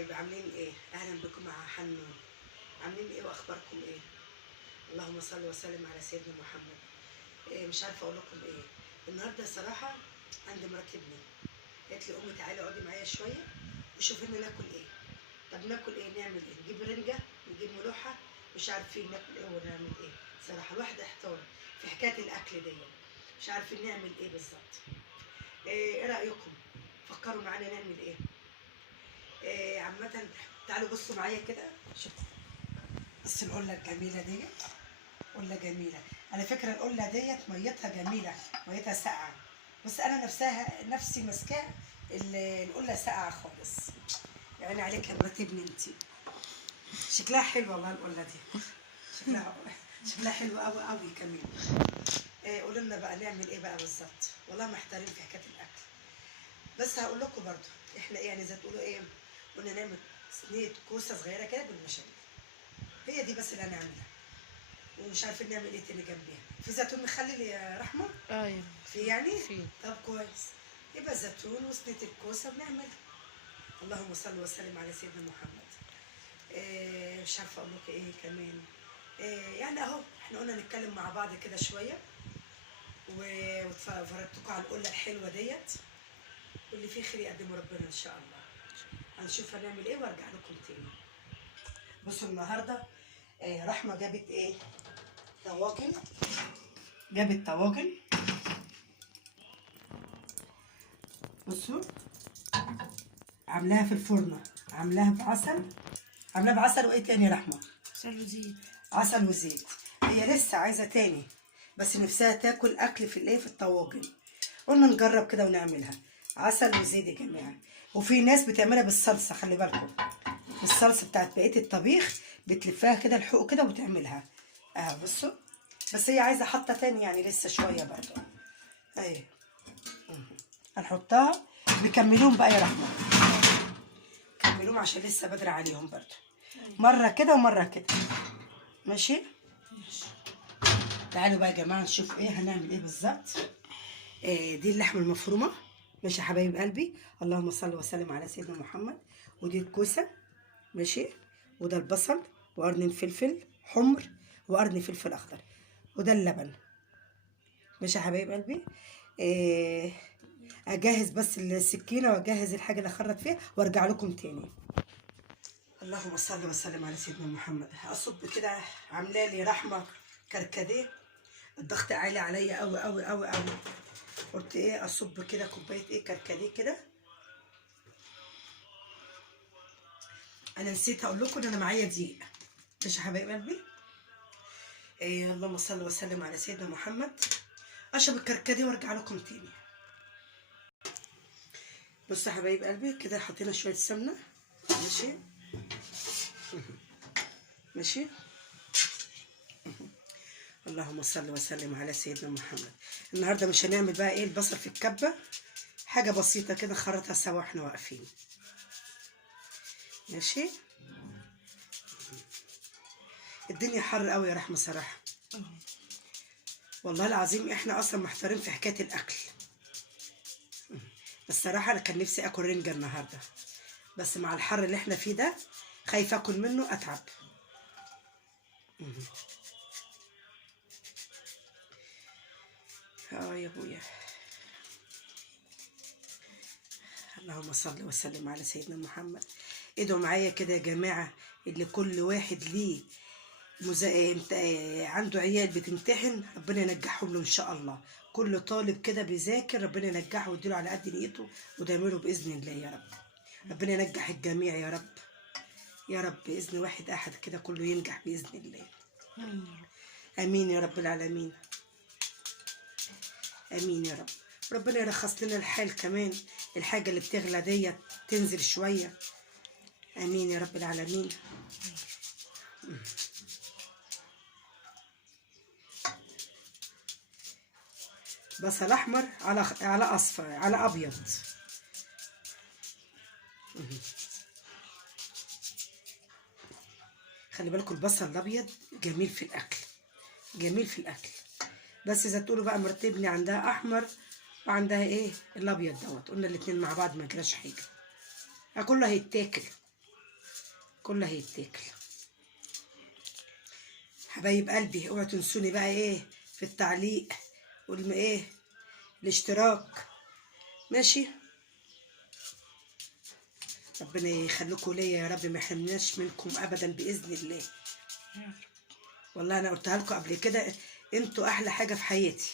حبايبي عاملين ايه؟ اهلا بكم مع حنون. عاملين ايه واخباركم ايه؟ اللهم صل وسلم على سيدنا محمد. إيه مش عارفه اقول لكم ايه. النهارده صراحه عندي مرات ابني قالت لي امي تعالي اقعدي معايا شويه وشوفي لنا ناكل ايه. طب ناكل ايه؟ نعمل ايه؟ نجيب رنجه، نجيب ملوحه، مش عارفين ناكل ايه ولا نعمل ايه. صراحه الواحد احتار في حكايه الاكل دي، مش عارفين نعمل ايه بالظبط. ايه رايكم؟ فكروا معانا نعمل ايه. عامة تعالوا بصوا معايا كده. شوفوا بس القلة الجميلة ديت، قلة جميلة على فكرة. القلة ديت ميتها جميلة، ميتها ساقعة، بس أنا نفسي ماسكاها القلة ساقعة خالص. يعني عليك يا مرات ابني انتي. شكلها حلو والله القلة دي، شكلها حلو قوي قوي كمان. قولوا لنا بقى نعمل ايه بقى بالظبط. والله محتارين في حكاية الأكل، بس هقول لكم برضو احنا ايه يعني زي تقولوا ايه. قلنا نعمل صينية كوسة صغيرة كده بالبشاميل، هي دي بس اللي هنعملها، ومش عارفين نعمل ايه تاني جنبيها. في زيتون مخلل يا رحمه؟ ايوه في يعني؟ في. طب كويس، يبقى زيتون وصينيه الكوسه بنعملها. اللهم صل وسلم على سيدنا محمد. مش عارفه اقول لكم ايه كمان. يعني اهو احنا قلنا نتكلم مع بعض كده شويه، وفرجتكم على القله الحلوه ديت، واللي فيه خير يقدمه ربنا ان شاء الله. هنشوف هنعمل ايه وارجع لكم تاني. بصوا النهارده رحمه جابت ايه؟ طواجن. جابت طواجن، بصوا عاملاها في الفرن، عاملاها بعسل، عاملاها بعسل وايه تاني يا رحمه؟ عسل وزيت. عسل وزيت. هي لسه عايزه تاني، بس نفسها تاكل اكل في الايه، في الطواجن. قلنا نجرب كده ونعملها عسل وزيت يا جماعه. وفي ناس بتعملها بالصلصه، خلي بالكم الصلصه بتاعت بقيه الطبيخ بتلفها كده الحق كده وتعملها. بصوا، بس هي عايزه حطه تاني يعني لسه شويه برضه. اهي هنحطها. بيكملوهم بقى يا رحمه، كملوهم عشان لسه بدري عليهم برضه. مره كده ومره كده، ماشي. تعالوا بقى يا جماعه نشوف ايه هنعمل ايه بالظبط. دي اللحمه المفرومه، ماشي يا حبايب قلبي. اللهم صل وسلم على سيدنا محمد. ودي الكوسه، ماشي. وده البصل وقرن فلفل حمر وقرن فلفل اخضر. وده اللبن، ماشي يا حبايب قلبي. اجهز بس السكينه واجهز الحاجه اللي اخرط فيها وارجع لكم تاني. اللهم صل وسلم على سيدنا محمد. اصب كده، عامله لي رحمه كركديه، الضغط عالي عليا قوي قوي قوي قوي. قلت ايه اصب كده كوبايه ايه كركديه كده. انا نسيت اقول لكم ان انا معايا دقيق، ماشي يا حبايب قلبي. اللهم صل وسلم على سيدنا محمد. اشرب الكركديه وارجع لكم تاني. بصوا يا حبايب قلبي كده حطينا شويه سمنه، ماشي ماشي. اللهم صل وسلم على سيدنا محمد. النهارده مش هنعمل بقى ايه البصل في الكبه، حاجه بسيطه كده نخرطها سوا واحنا واقفين، ماشي. الدنيا حر قوي يا رحمه صراحه، والله العظيم احنا اصلا محتارين في حكايه الاكل. الصراحه انا كان نفسي اكل رنجه النهارده، بس مع الحر اللي احنا فيه ده خايفه اكل منه اتعب. يا ابويا. اللهم صل وسلم على سيدنا محمد. ادعوا معايا كده يا جماعه، اللي كل واحد ليه عنده عيال بتمتحن ربنا ينجحهم له ان شاء الله. كل طالب كده بيذاكر ربنا ينجحه ويديله على قد نيته ويعمله باذن الله يا رب. ربنا ينجح الجميع يا رب، يا رب باذن واحد احد كده كله ينجح باذن الله. امين يا رب العالمين، امين يا رب. ربنا يرخص لنا الحال كمان، الحاجه اللي بتغلى ديت تنزل شويه. امين يا رب العالمين. بصل احمر على اصفر على ابيض. خلي بالكم البصل الابيض جميل في الاكل، جميل في الاكل. بس اذا تقولوا بقى مرتبني عندها احمر وعندها ايه الابيض دوت، قلنا الاتنين مع بعض ما يجراش حاجه، كله هيتاكل. كله هيتاكل. حبايب قلبي اوعوا تنسوني بقى ايه في التعليق ايه الاشتراك. ماشي، ربنا يخليكم ليا يا رب، ما يحرمناش منكم ابدا باذن الله. والله انا قلتها لكم قبل كده، انتوا احلى حاجه في حياتي.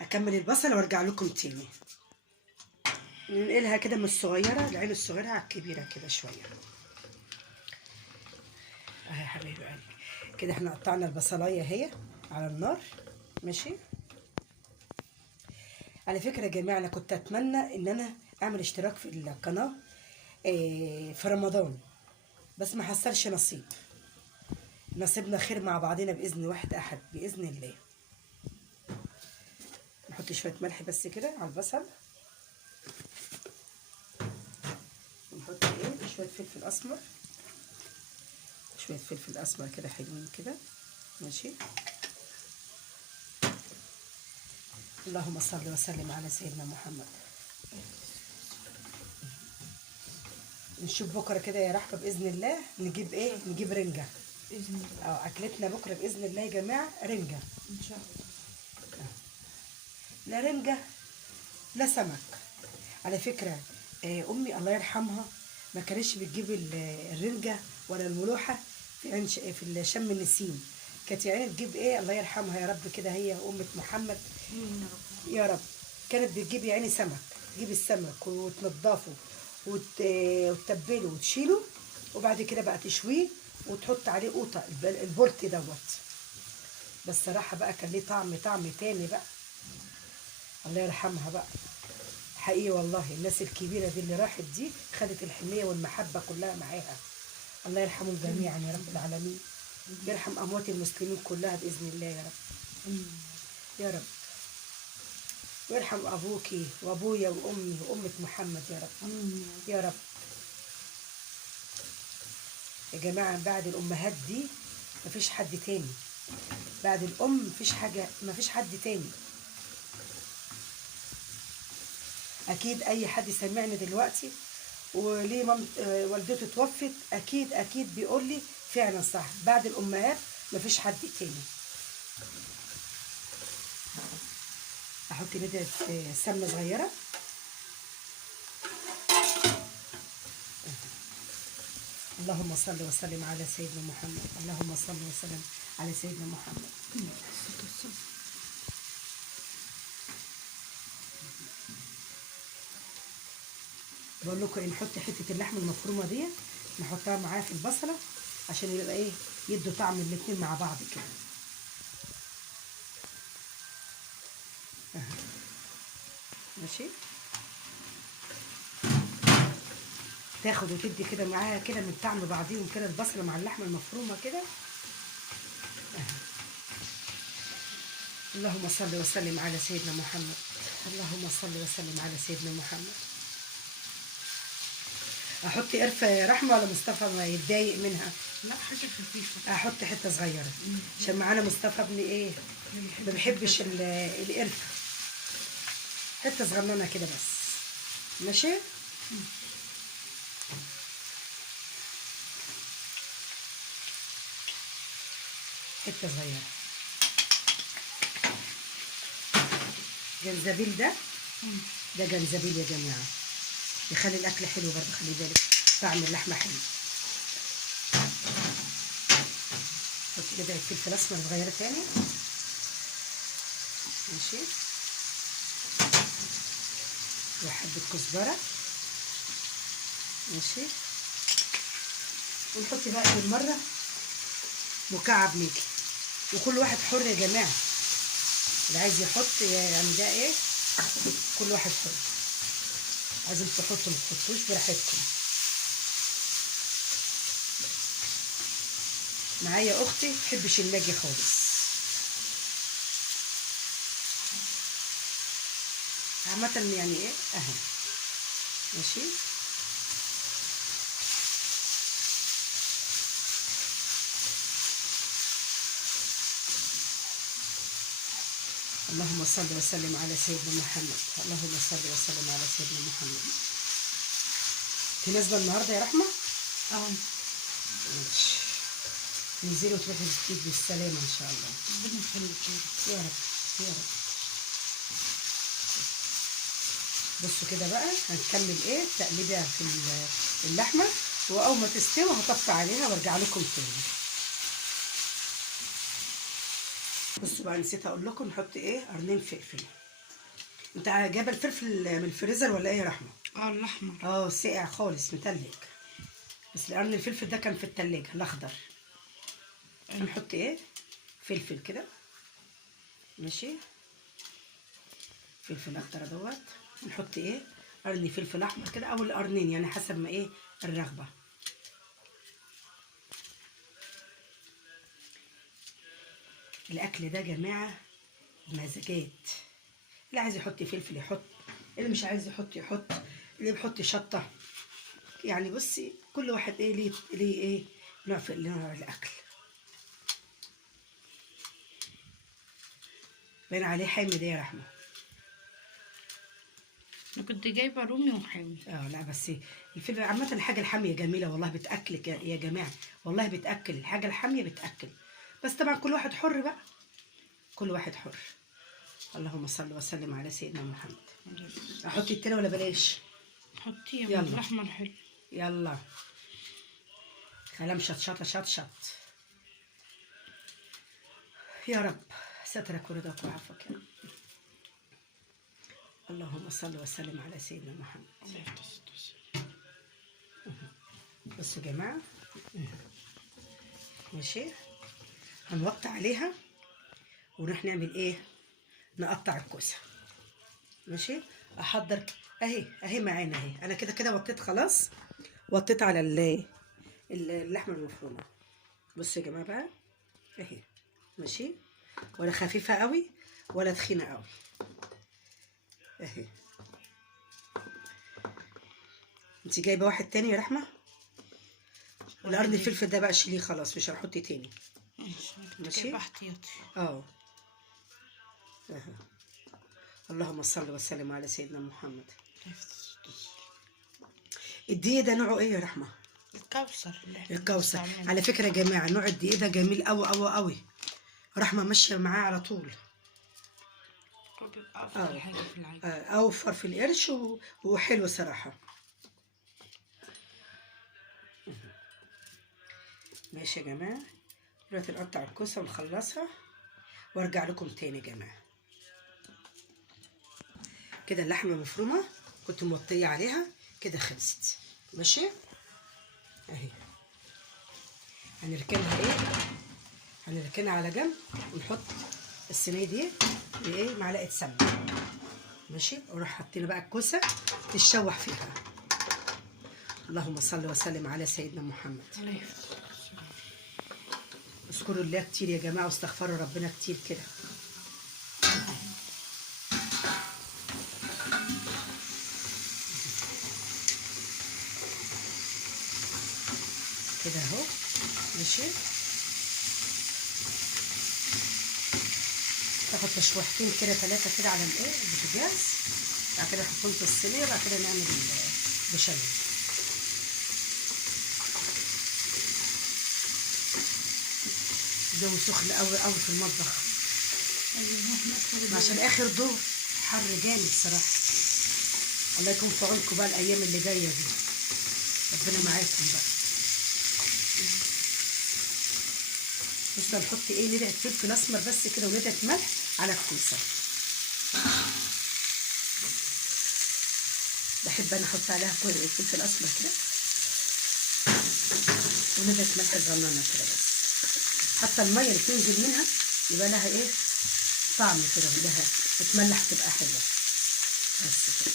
اكمل البصل وارجع لكم تاني. ننقلها كده من الصغيره، العين الصغيره على الكبيره كده شويه. اهي يا حبايبي قلبي كده احنا قطعنا البصلايه اهي على النار. ماشي. على فكره يا جماعه انا كنت اتمنى ان انا اعمل اشتراك في القناه في رمضان، بس ما حصلش نصيب. نصيبنا خير مع بعضنا باذن واحد احد باذن الله. نحط شويه ملح بس كده على البصل، ونحط شويه فلفل اسمر، شويه فلفل اسمر كده حلوين كده. ماشي. اللهم صل وسلم على سيدنا محمد. نشوف بكره كده يا رحمه باذن الله نجيب نجيب رنجه باذن الله. اكلتنا بكره باذن الله يا جماعه رنجه ان شاء الله. لا رنجه لا سمك. على فكره امي الله يرحمها ما كانتش بتجيب الرنجه ولا الملوحه في شم النسيم. كانت يعني تجيب الله يرحمها يا رب كده، هي امة محمد يا رب. كانت بتجيب يعني سمك، تجيب السمك وتنضفه وتتبله وتشيله، وبعد كده بقى تشويه وتحط عليه قوطه البولت دوت. بس صراحه بقى كان ليه طعم تاني بقى. الله يرحمها بقى حقيقي والله. الناس الكبيره دي اللي راحت دي خدت الحنيه والمحبه كلها معاها. الله يرحمهم جميعا يا رب العالمين. يرحم اموات المسلمين كلها باذن الله يا رب. يا رب. ويرحم ابوكي وابويا وامي وامة محمد يا رب. يا رب. يا جماعه بعد الامهات دي مفيش حد تاني. بعد الام مفيش حاجه، مفيش حد تاني. اكيد اي حد سمعني دلوقتي وليه والدته توفت اكيد بيقول لي فعلا صح، بعد الامهات مفيش حد تاني. احط ندعه سمنه صغيره. اللهم صل وسلم على سيدنا محمد. اللهم صل وسلم على سيدنا محمد. بقول لكم نحط حته اللحمه المفرومه دي نحطها معاها في البصله عشان يبقى يدوا طعم الاتنين مع بعض كده. ماشي. تاخد وتدي كده معاها كده من طعم بعضيهم كده، البصله مع اللحمه المفرومه كده. اللهم صل وسلم على سيدنا محمد. اللهم صل وسلم على سيدنا محمد. احط قرفه يا رحمه ولا مصطفى ما يتضايق منها؟ لا حاجه خفيفه. احط حته صغيره عشان معانا مصطفى ابني ما بيحبش القرفه. حته صغننه كده بس. ماشي. حته صغيره. جنزبيل ده جنزبيل يا جماعه يخلي الاكل حلو برضه. خلي بالك طعم اللحمه حلو. حط كده فلفل اسمر صغيره تاني. ماشي. وحبه كزبره. ماشي. ونحط بقى بالمره مكعب ماجي، وكل واحد حر يا جماعه، اللي عايز يحط يعني ده كل واحد حر. عايزين تحطوا ما تحطوش براحتكم. معايا اختي ما تحبش الماجي خالص. عامه يعني اهي. ماشي. اللهم صل وسلم على سيدنا محمد. اللهم صل وسلم على سيدنا محمد. انت نازله النهارده يا رحمه؟ ماشي. نزلي وتروحي تجيب بالسلامه ان شاء الله. ربنا يخليك يا رب يا رب. بصوا كده بقى هنكمل ايه تقليبها في اللحمه، واول ما تستوي هطفي عليها وارجع لكم تاني. بصوا بقى نسيت اقول لكم نحط ايه قرنين فلفل. انت جايبه الفلفل من الفريزر ولا ايه يا رحمه؟ الاحمر. ساقع خالص متلج، بس قرن الفلفل ده كان في التلاجة الاخضر. هنحط ايه فلفل كده، ماشي، فلفل اخضر دوت. نحط ايه قرن فلفل احمر كده او القرنين يعني حسب ما ايه الرغبه. الاكل ده يا جماعه مزاجات، اللي عايز يحط فلفل يحط، اللي مش عايز يحط، اللي بيحط شطه. يعني بصي كل واحد ايه ليه ايه نوع في نوع الاكل. باين عليه حامي ده يا رحمه. انا كنت جايبه رومي وحامي. لا بس الفلفل عامه الحاجه الحاميه جميله والله، بتاكل يا جماعه، والله بتاكل. الحاجه الحاميه بتاكل، بس طبعا كل واحد حر بقى، كل واحد حر. اللهم صل وسلم على سيدنا محمد. احط التاني ولا بلاش؟ حطيه يلا. من الاحمر حلو. يلا كلام شط شط شط. يا رب سترك ورضاك وعفوك يا رب. اللهم صل وسلم على سيدنا محمد. بصوا يا جماعه، ماشي، هنوطي عليها ونروح نعمل ايه، نقطع الكوسه. ماشي، احضر اهي معانا اهي. انا كده كده وطيت خلاص، وطيت على اللحمه المفرومه. بصوا يا جماعه بقى اهي، ماشي، ولا خفيفه قوي ولا تخينه قوي اهي. انت جايبه واحد تاني يا رحمه؟ القرن الفلفل ده بقى شيليه خلاص، مش هنحط تاني. ماشي جايبه احتياطي. اهو. اللهم صل وسلم على سيدنا محمد. الدقيق ده نوعه ايه يا رحمه؟ الكوثر. على فكره يا جماعه نوع الدقيق ده جميل قوي قوي قوي. رحمه ماشيه معاه على طول. افضل حاجه في العجين. اوفر في القرش وحلو صراحه. ماشي يا جماعه، دلوقتي نقطع الكوسه ونخلصها وارجع لكم تاني يا جماعه. كده اللحمه مفرومه كنت موطيه عليها كده خلصت. ماشي اهي. هنركنها على جنب ونحط الصينيه دي بايه معلقه سمنه. ماشي، ونروح حاطين بقى الكوسه تتشوح فيها. اللهم صل وسلم على سيدنا محمد. اذكروا الله كتير يا جماعه واستغفروا ربنا كتير كده. كده اهو. ماشي، تاخد تشويحتين كده 3 كده على الايه البوتاجاز، بعد كده نحطهم في الصينيه، بعد كده نعمل البشاميل. الجو سخن قوي قوي في المطبخ عشان اخر دور حر جامد صراحه. الله يكون في عونكم بقى الايام اللي جايه دي، ربنا معاكم بقى. بصوا هنحط ايه ندعه فلفل اسمر بس كده وندعه ملح على الكوسه. بحب انا احط عليها فلفل اسمر كده وندعه ملح صغننه كده بس، حتى الميه اللي تنزل منها يبقى لها ايه طعم كده ولها تتملح تبقى حلوه بس كده.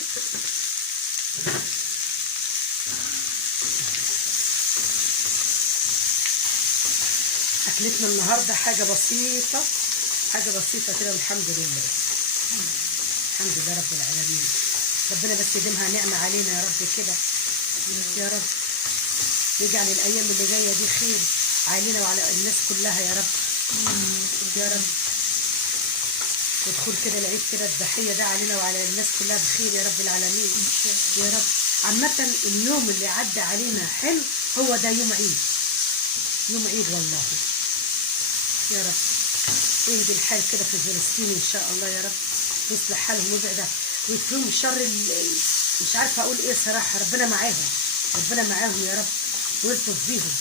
اكلتنا النهارده حاجه بسيطه كده والحمد لله. الحمد لله رب العالمين. ربنا بس يديمها نعمه علينا يا رب كده يا رب، يجعل الايام اللي جايه دي خير علينا وعلى الناس كلها يا رب يا رب. ودخول كده العيد كده الضحيه ده علينا وعلى الناس كلها بخير يا رب العالمين يا رب. عامة اليوم اللي عدى علينا حلو هو ده يوم عيد، يوم عيد والله يا رب. يهدي الحال كده في فلسطين ان شاء الله يا رب، يصلح حالهم ويبعد ويكفيهم شر مش عارفه اقول ايه صراحه. ربنا معاهم، ربنا معاهم يا رب ويلطف بيهم.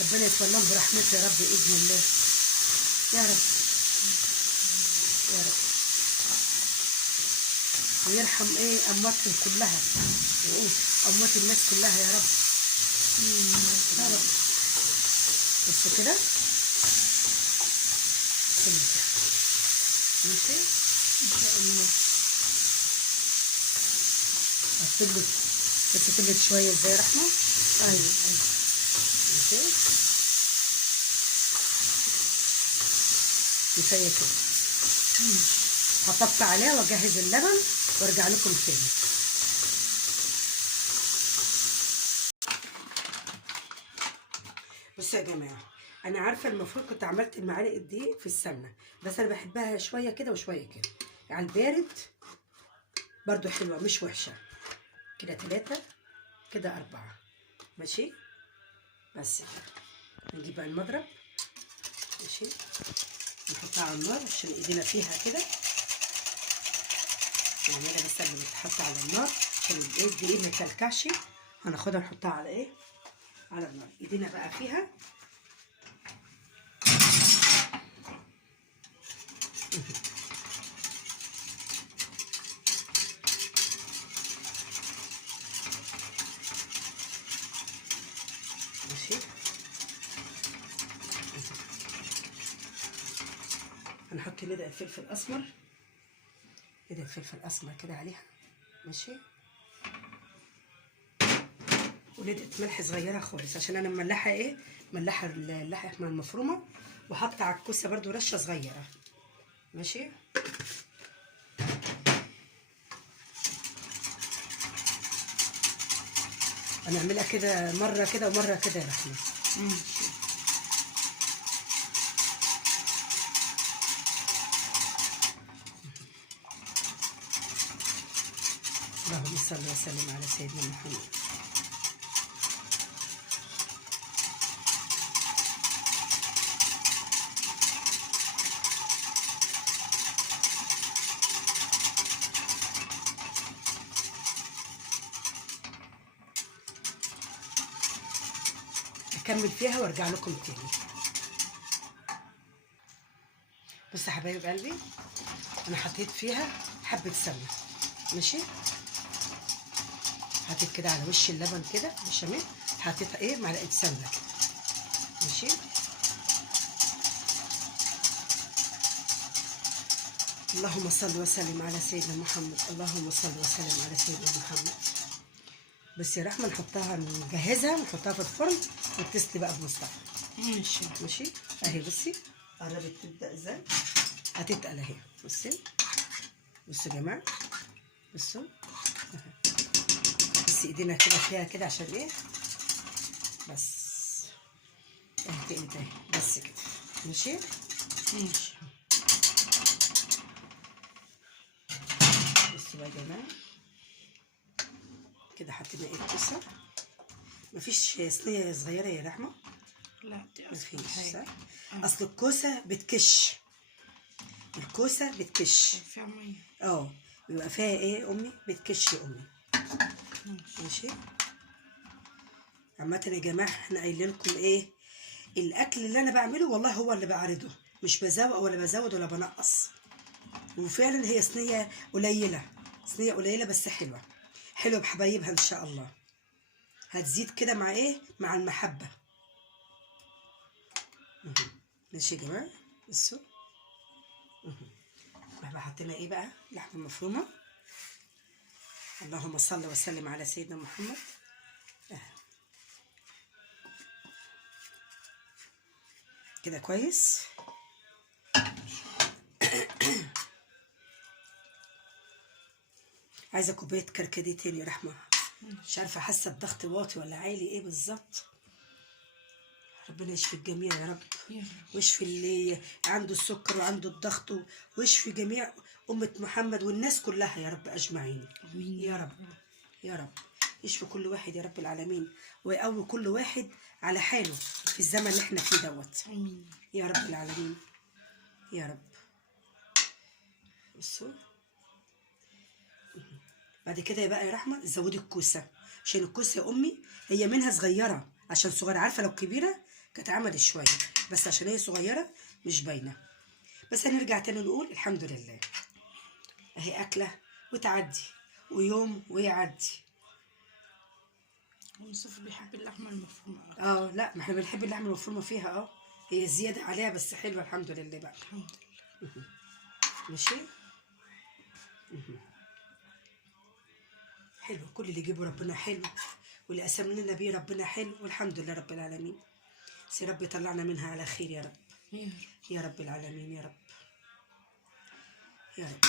ربنا يتولهم برحمته يا رب باذن الله يا رب يا رب، ويرحم امواتهم كلها اموات الناس كلها يا رب يا رب. بصوا كده ماشي ان شاء الله. هتفلت بس تفلت شويه ازاي يا رحمه؟ ايوه ماشي كفايه كده. هطفي عليها واجهز اللبن وارجع لكم تاني. بصوا يا جماعه، انا عارفه المفروض كنت عملت المعالق دي في السمنه، بس انا بحبها شويه كده وشويه كده على البارد برضو حلوه مش وحشه. كده 3 كده 4 ماشي. بس كده نجيب بقى المضرب ماشي، نحطها على النار عشان ايدينا فيها كده يعني. انا بس اللي بتحط على النار عشان الدقيق ما يكلكعش. هناخدها نحطها على على النار، ايدينا بقى فيها. ماشي هنحط لدى الفلفل الاسمر، لدى الفلفل الاسمر كده عليها ماشي، ولدة ملح صغيره خالص عشان انا مملحه مملحه اللحمه المفرومه، وحاطه على الكوسه برضو رشه صغيره ماشي. هنعملها كده مره كده ومره كده يا رحمه. اللهم صل وسلم على سيدنا محمد. اكمل فيها وارجع لكم تاني. بصوا يا حبايب قلبي، انا حطيت فيها حبه سمنه ماشي، حطيت كده على وش اللبن كده بالشمال، حطيت معلقه سمنه كده ماشي. اللهم صل وسلم على سيدنا محمد، اللهم صل وسلم على سيدنا محمد. بس يا رحمه نحطها نجهزها ونحطها في الفرن وتسلي بقى بمصطفى ماشي. اهي بصي قربت تبدا ازاي هتتقل اهي. بصي بصوا يا جماعه، بصوا بس ايدينا كده فيها كده عشان بس اهي تقلت اهي بس كده ماشي. بصوا بقى يا جماعه كده حطينا الكوسه. مفيش صينيه صغيره يا رحمه؟ لا دي مفيش حاجة. صح؟ اصل الكوسه بتكش، الكوسه بتكش فيها مية. بيبقى فيها امي بتكش يا امي ماشي. عامه يا جماعه احنا قايلين لكم الاكل اللي انا بعمله والله هو اللي بعرضه، مش بزوق ولا بزود ولا بنقص. وفعلا هي صينيه قليله، صينيه قليله بس حلوه، حلوه بحبايبها ان شاء الله. هتزيد كده مع مع المحبه ماشي يا جماعه. بصوا احنا حطينا بقى لحمه مفرومه. اللهم صل وسلم على سيدنا محمد. كده كويس. عايزه كوبايه كركديه تاني يا رحمه، مش عارفه حاسه بضغط واطي ولا عالي بالظبط. ربنا يشفي الجميع يا رب، يا رب. ويشفي اللي عنده السكر وعنده الضغط، ويشفي جميع أمة محمد والناس كلها يا رب أجمعين. امين يا رب، يا رب يشفي كل واحد يا رب العالمين، ويقوي كل واحد على حاله في الزمن اللي احنا فيه دوت. امين يا رب العالمين يا رب. بصوا بعد كده بقى يا رحمة زودي الكوسة، عشان الكوسة يا أمي هي منها صغيرة، عشان صغيرة، عارفة لو كبيرة كانت عملت شوية، بس عشان هي صغيرة مش باينة. بس هنرجع تاني نقول الحمد لله، اهي أكلة وتعدي ويوم ويعدي. يوسف بيحب اللحمة المفرومة. لا ما احنا بنحب اللحمة المفرومة فيها، هي زيادة عليها بس حلوة الحمد لله بقى. الحمد لله. ماشي. حلو، كل اللي يجيبه ربنا حلو، واللي قسم لنا بيه ربنا حلو، والحمد لله رب العالمين. سي رب يطلعنا منها على خير يا رب، يا رب. يا رب العالمين يا رب، يا رب.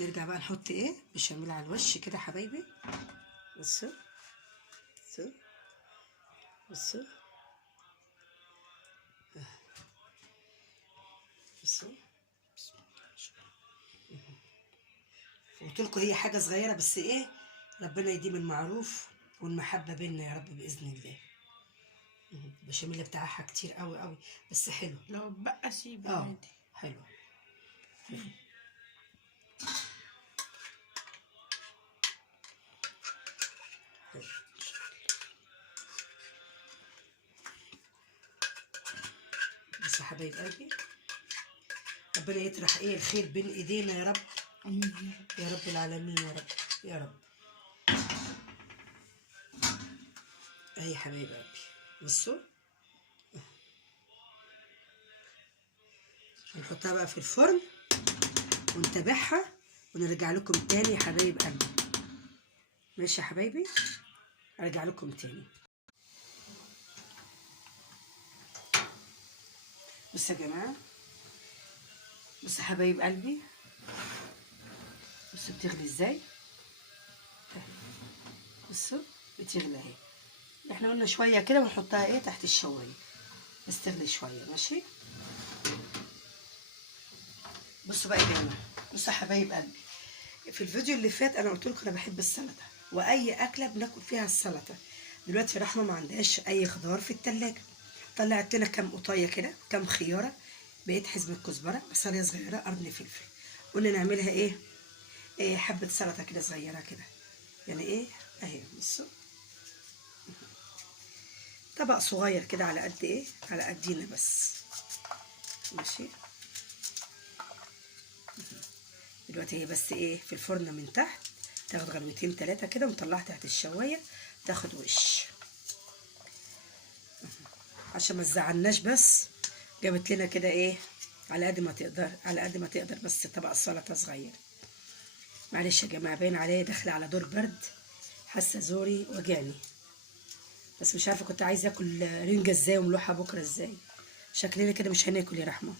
نرجع بقى نحط ايه بشاميل على الوش كده حبايبي. بصوا بصوا بصوا بصوا. قلت لكم هي حاجه صغيره بس ايه، ربنا يديم المعروف والمحبه بيننا يا رب باذن الله. البشاميل بتاعها كتير قوي قوي بس حلو. لو بقى سيبي عادي. حلو. بس يا حبايب قلبي ربنا يطرح ايه الخير بين ايدينا يا رب، امين يا رب العالمين يا رب، يا رب. اهي حبايب قلبي بصوا، هنحطها بقى في الفرن ونتابعها ونرجع لكم تاني يا حبايب قلبي. ماشي يا حبايبي، ارجع لكم تاني. بصوا يا جماعه، بصوا يا حبايب قلبي، بصوا بتغلي ازاي، بصوا بتغلي اهي. احنا قلنا شويه كده ونحطها ايه تحت الشوايه بس تغلي شويه. ماشي. بصوا بقى يا جماعه، بصوا يا حبايب قلبي، في الفيديو اللي فات انا قلت لكم انا بحب السلطه واي اكله بناكل فيها السلطه. دلوقتي رحمه ما عندهاش اي خضار في التلاجة، طلعت لنا كام قطايه كده، كام خياره، بقيت حزمه كزبره، بصلايه صغيره، قرن فلفل. قلنا نعملها ايه حبه سلطه كده صغيره كده، يعني ايه اهي. بصوا طبق صغير كده على قد ايه، على قدينا بس. ماشي. دلوقتي هي بس ايه في الفرن من تحت، تاخد غلوتين تلاتة كده ونطلعها تحت الشوايه تاخد وش، عشان ما تزعلناش. بس جابت لنا كده ايه على قد ما تقدر، على قد ما تقدر، بس طبق السلطه صغير. معلش يا جماعه باين عليا داخله على دور برد، حاسه زوري وجعني، بس مش عارفه كنت عايزه اكل رنجه ازاي وملوحه بكره ازاي. شكلنا كده مش هناكل يا رحمه.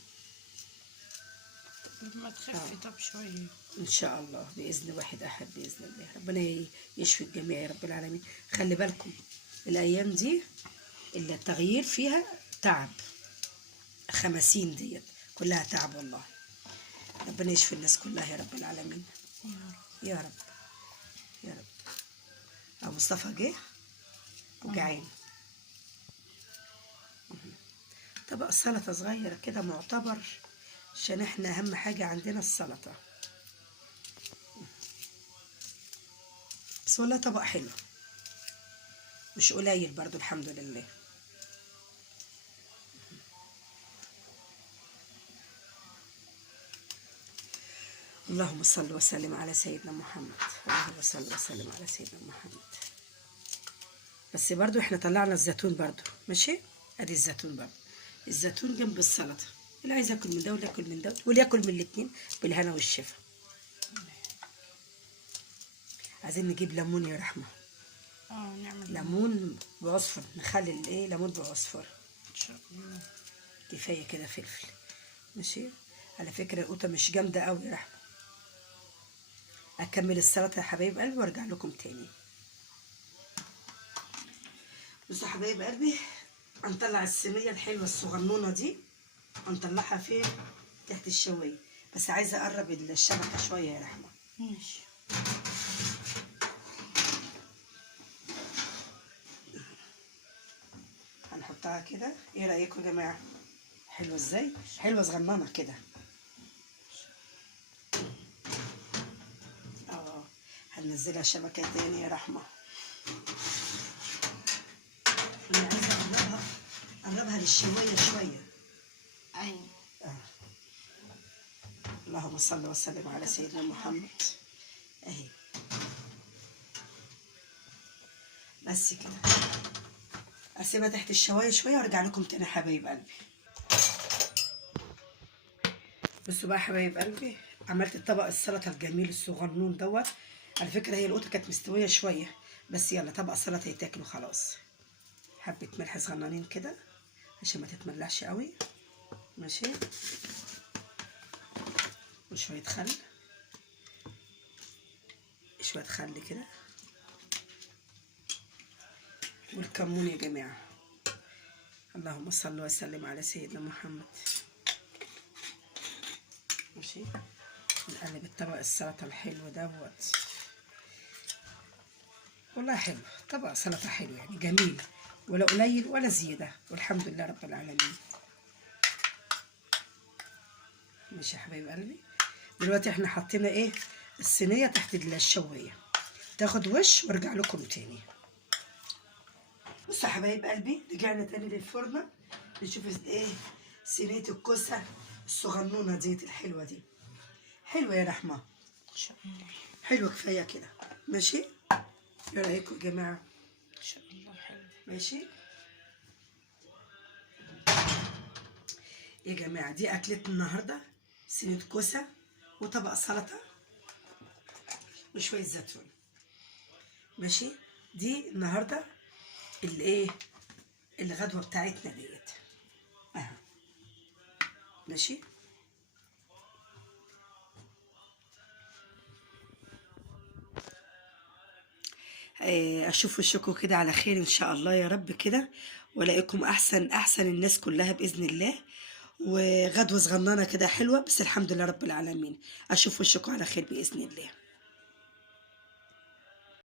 لما تخفي طب شوية ان شاء الله باذن واحد احد باذن الله، ربنا يشفي الجميع يا رب العالمين. خلي بالكم الايام دي اللي التغيير فيها تعب، خمسين ديت كلها تعب والله. ربنا يشفي الناس كلها يا رب العالمين يا رب يا رب. أبو مصطفى جه وجعان. طبق سلطة صغير كده معتبر، عشان احنا أهم حاجة عندنا السلطة. بس والله طبق حلو مش قليل برضو الحمد لله. اللهم صل وسلم على سيدنا محمد، اللهم صل وسلم على سيدنا محمد. بس برضو احنا طلعنا الزيتون برضو. ماشي. ادي الزيتون برضو، الزيتون جنب السلطة، اللي عايز ياكل من ده واللي ياكل من ده واللي ياكل من الاتنين بالهنا والشفا. عايزين نجيب ليمون يا رحمة، نعمل ليمون بعصفر، نخلي الايه ليمون بعصفر ان شاء الله. كفاية كده فلفل. ماشي. على فكرة القوطة مش جامدة قوي يا رحمة. اكمل السلطة يا حبايب قلبي وارجع لكم تاني. بصوا حبايب قلبي، هنطلع الصينيه الحلوه الصغنونه دي، هنطلعها فين؟ تحت الشوايه. بس عايزه اقرب الشبكه شويه يا رحمه. ماشي. هنحطها كده. ايه رايكم يا جماعه؟ حلوه ازاي؟ حلوه صغننه كده. هننزلها شبكه تاني يا رحمه. انا عايزه اقربها للشوايه شويه. ايوه. اللهم صل وسلم على سيدنا محمد. اهي بس كده. اسيبها تحت الشوايه شويه وارجع لكم تاني يا حبايب قلبي. بصوا بقى يا حبايب قلبي، عملت الطبق السلطه الجميل الصغنون دوت. على فكره هي القوطه كانت مستويه شويه، بس يلا طبق سلطه يتاكلوا خلاص. حبه ملح صغننين كده عشان ما تتملحش قوي. ماشي. وشويه خل، شويه خل كده، والكمون يا جماعه. اللهم صل وسلم على سيدنا محمد. ماشي. نقلب الطبق السلطه الحلو دوت. والله حلو، طبق سلطه حلو يعني جميل، ولا قليل ولا زياده، والحمد لله رب العالمين. ماشي يا حبايب قلبي. دلوقتي احنا حطينا ايه؟ الصينيه تحت الشوايه تاخد وش وارجع لكم تاني. بصوا يا حبايب قلبي، رجعنا تاني للفرن نشوف ايه صينيه الكوسه الصغنونه ديت الحلوه دي. حلوه يا رحمه. ان شاء الله. حلوه كفايه كده. ماشي. ايه رايكم يا جماعه؟ ان شاء الله حلو. ماشي يا جماعه، دي اكلتنا النهارده، صينيه كوسه وطبق سلطه وشويه زيتون. ماشي. دي النهارده الايه، الغدوه بتاعتنا ديت. اهو. ماشي. اشوف وشكم كده على خير ان شاء الله يا رب كده، والاقيكم احسن الناس كلها باذن الله، وغدوه صغننه كده حلوه، بس الحمد لله رب العالمين. اشوف وشكم على خير باذن الله.